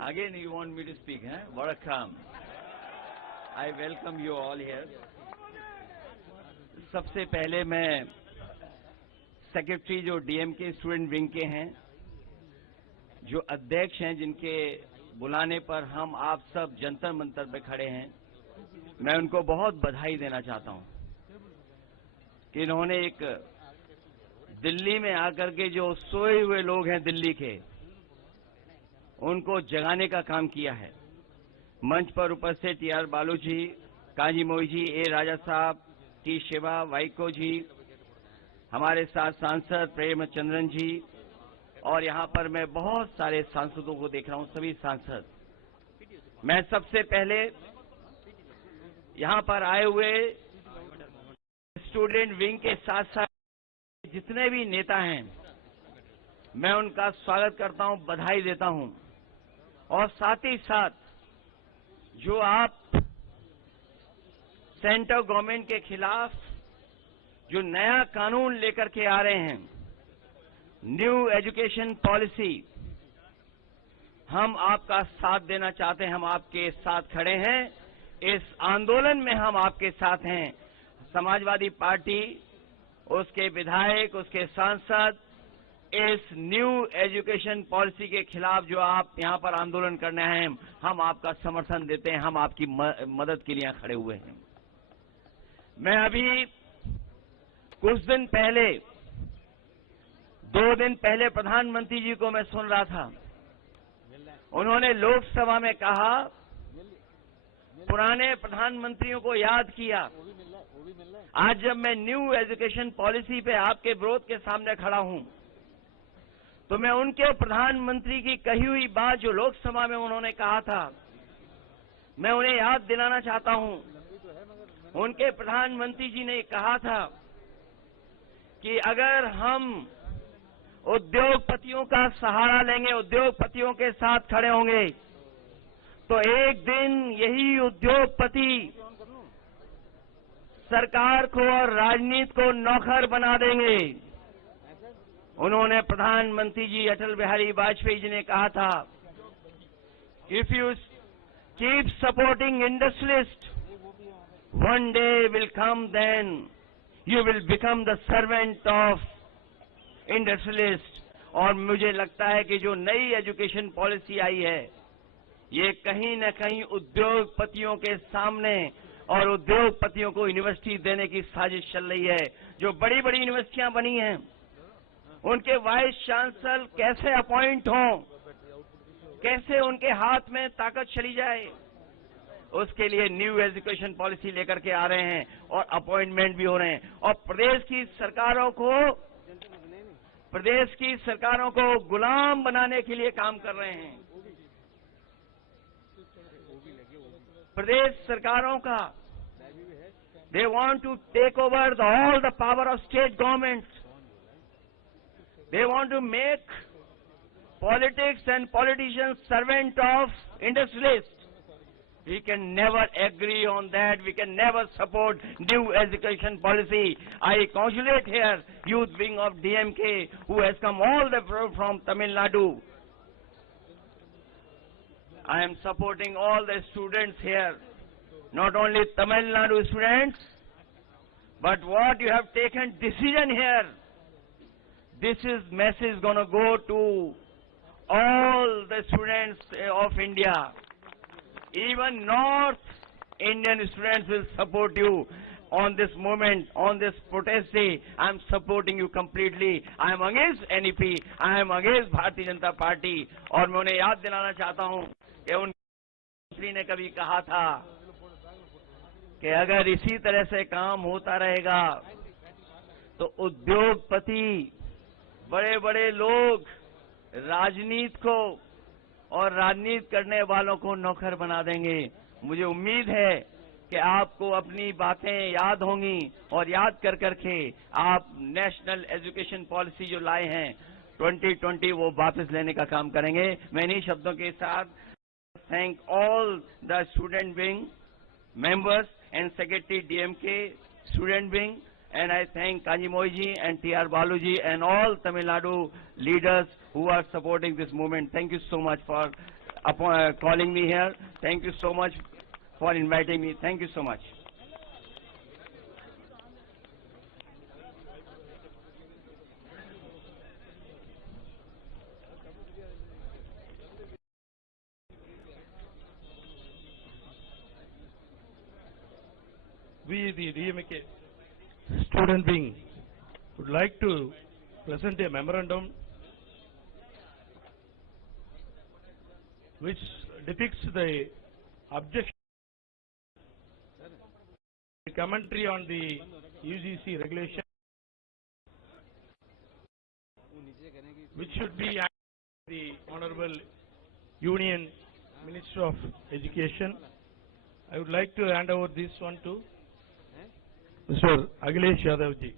Again, you want me to speak, huh? Welcome. I welcome you all here. सबसे पहले मैं secretary जो DMK student wing के हैं, जो अध्यक्ष हैं, जिनके बुलाने पर हम आप सब जंतर मंतर पे खड़े हैं, मैं उनको बहुत बधाई देना चाहता हूं कि इन्होंने एक दिल्ली में आकर के जो सोए हुए लोग हैं दिल्ली के, उनको जगाने का काम किया है। मंच पर उपस्थित टीआर बालू जी, काजी मोई जी, ए राजा साहब, टी शिवा, वाइको जी, हमारे साथ सांसद प्रेमचंद्रन जी, और यहाँ पर मैं बहुत सारे सांसदों को देख रहा हूँ, सभी सांसद। मैं सबसे पहले यहाँ पर आए हुए स्टूडेंट विंग के साथ साथ जितने भी नेता हैं, मैं उनका स्वागत करता हूँ, बधाई देता हूँ। और साथ ही साथ जो आप सेंट्रल गवर्नमेंट के खिलाफ जो नया कानून लेकर के आ रहे हैं, न्यू एजुकेशन पॉलिसी, हम आपका साथ देना चाहते हैं, हम आपके साथ खड़े हैं। इस आंदोलन में हम आपके साथ हैं। समाजवादी पार्टी, उसके विधायक, उसके सांसद इस न्यू एजुकेशन पॉलिसी के खिलाफ जो आप यहां पर आंदोलन करने आए हैं, हम आपका समर्थन देते हैं, हम आपकी मदद के लिए खड़े हुए हैं। मैं अभी कुछ दिन पहले, 2 दिन पहले प्रधानमंत्री जी को मैं सुन रहा था। उन्होंने लोकसभा में कहा, पुराने प्रधानमंत्रियों को याद किया। आज जब मैं न्यू एजुकेशन पॉलिसी पे आपके विरोध के सामने खड़ा हूं, तो मैं उनके प्रधानमंत्री की कही हुई बात जो लोकसभा में उन्होंने कहा था, मैं उन्हें याद दिलाना चाहता हूं। उनके प्रधानमंत्री जी ने कहा था कि अगर हम उद्योगपतियों का सहारा लेंगे, उद्योगपतियों के साथ खड़े होंगे, तो एक दिन यही उद्योगपति सरकार को और राजनीति को नौकर बना देंगे। उन्होंने प्रधानमंत्री जी अटल बिहारी वाजपेयी जी ने कहा था, if you keep supporting industrialist, one day will come then you will become the servant of industrialist. और मुझे लगता है कि जो नई एजुकेशन पॉलिसी आई है, ये कहीं न कहीं उद्योगपतियों के सामने और उद्योगपतियों को यूनिवर्सिटी देने की साजिश चल रही है। जो बड़ी बड़ी यूनिवर्सिटियां बनी हैं, उनके वाइस चांसलर कैसे अपॉइंट हों, कैसे उनके हाथ में ताकत चली जाए, उसके लिए न्यू एजुकेशन पॉलिसी लेकर के आ रहे हैं और अपॉइंटमेंट भी हो रहे हैं। और प्रदेश की सरकारों को गुलाम बनाने के लिए काम कर रहे हैं। प्रदेश सरकारों का, they want to take over all the power of state governments. They want to make politics and politicians servant of industrialists. We can never agree on that. We can never support new education policy. I congratulate here youth wing of DMK who has come all the way from Tamil Nadu. I am supporting all the students here, not only Tamil Nadu students, but what you have taken decision here, this is message going to go to all the students of India. Even North Indian students will support you on this moment, on this protest day. I am supporting you completely. I am against NEP. I am against Bharatiya Janata party. और मैं उन्हें याद दिलाना चाहता हूं कि उन मंत्री ने कभी कहा था कि अगर इसी तरह से काम होता रहेगा तो उद्योगपति, बड़े बड़े लोग राजनीति को और राजनीति करने वालों को नौकर बना देंगे। मुझे उम्मीद है कि आपको अपनी बातें याद होंगी और याद कर करके आप नेशनल एजुकेशन पॉलिसी जो लाए हैं 2020, वो वापस लेने का काम करेंगे। मैं इन्हीं शब्दों के साथ thank all the student wing members and secretary DMK student wing, and I thank Kaji Moy ji and TR Balu ji and all Tamil Nadu leaders who are supporting this movement. Thank you so much for calling me here. Thank you so much for inviting me. Thank you so much. We, the DMK student wing, would like to present a memorandum which depicts the objection, commentary on the UGC regulation, which should be the Honorable Union Minister of Education. I would like to hand over this one to Mr. Akhilesh Yadav ji.